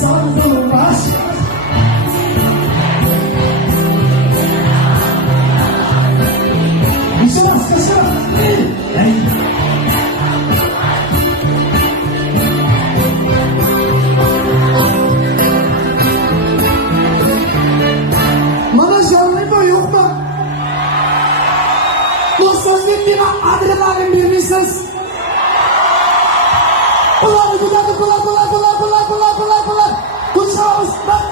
sandım aşk. Kaçamaz, kaçamaz. Hey. Bana canlı mı yok mu? Bu sözün bir adrenalin bir misiniz? Ulan, ulan, ulan, ulan, ulan, ulan, ulan, ulan, ulan, ulan, ulan,